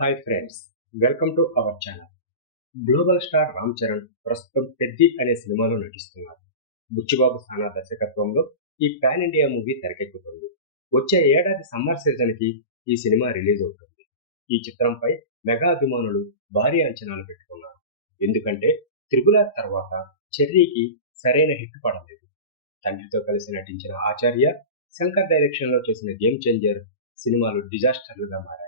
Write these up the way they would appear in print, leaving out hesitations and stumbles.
Hi friends, welcome to our channel. Global star Ram Charan ప్రస్తుతం పెద్ది అనే సినిమాలో నటిస్తున్నారు. బుచ్చిబాబు సానా దర్శకత్వంలో ఈ పాన్ ఇండియా మూవీ తెరకెక్కుతుంది. వచ్చే ఏడాది సమ్మర్ సీజన్ కి ఈ సినిమా రిలీజ్ అవుతుంది. ఈ చిత్రంపై మెగా అభిమానులు భారీ అంచనాలు పెట్టుకున్నారు. ఎందుకంటే త్రిబుల్ ఆర్ తర్వాత చెర్రీకి సరైన హిట్ పడలేదు. తండ్రితో కలిసి నటించిన ఆచార్య, శంకర్ డైరెక్షన్ లో చేసిన గేమ్ చేంజర్ సినిమాలు డిజాస్టర్లుగా మారాయి.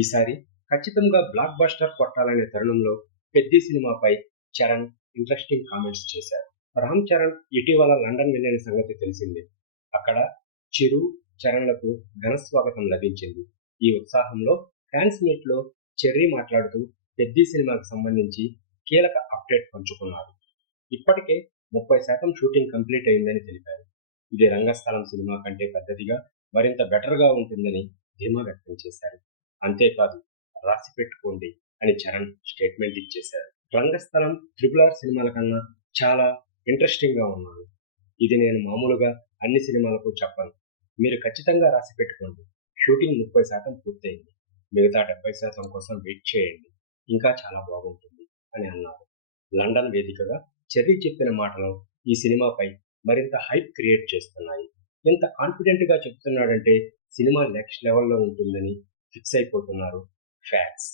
ఈసారి ఖచ్చితంగా బ్లాక్ బస్టర్ కొట్టాలనే తరుణంలో పెద్ది సినిమాపై చరణ్ ఇంట్రెస్టింగ్ కామెంట్స్ చేశారు. రామ్ చరణ్ ఇటీవల లండన్ వెళ్ళిన సంగతి తెలిసిందే. అక్కడ చిరు, చరణ్లకు ఘన స్వాగతం లభించింది. ఈ ఉత్సాహంలో ఫ్యాన్స్ మీట్ లో చెర్రీ మాట్లాడుతూ పెద్ది సినిమాకు సంబంధించి కీలక అప్డేట్ పంచుకున్నారు. ఇప్పటికే 30% షూటింగ్ కంప్లీట్ అయిందని తెలిపారు. ఇది రంగస్థలం సినిమా కంటే పెద్దదిగా, మరింత బెటర్గా ఉంటుందని ధీమా వ్యక్తం చేశారు. అంతేకాదు, రాసి పెట్టుకోండి అని చరణ్ స్టేట్మెంట్ ఇచ్చేశారు. రంగస్థలం, త్రిబుల్ ఆర్ సినిమాల కన్నా చాలా ఇంట్రెస్టింగ్ గా ఉన్నాను. ఇది నేను మామూలుగా అన్ని సినిమాలకు చెప్పను. మీరు ఖచ్చితంగా రాసి పెట్టుకోండి. షూటింగ్ 30% పూర్తయింది. మిగతా 70% కోసం వెయిట్ చేయండి. ఇంకా చాలా బాగుంటుంది అని అన్నారు. లండన్ వేదికగా చెర్రీ చెప్పిన మాటలు ఈ సినిమాపై మరింత హైప్ క్రియేట్ చేస్తున్నాయి. ఎంత కాన్ఫిడెంట్ గా చెప్తున్నాడంటే సినిమా నెక్స్ట్ లెవెల్లో ఉంటుందని ఫిక్స్ అయిపోతున్నారు ఫ్యాన్స్.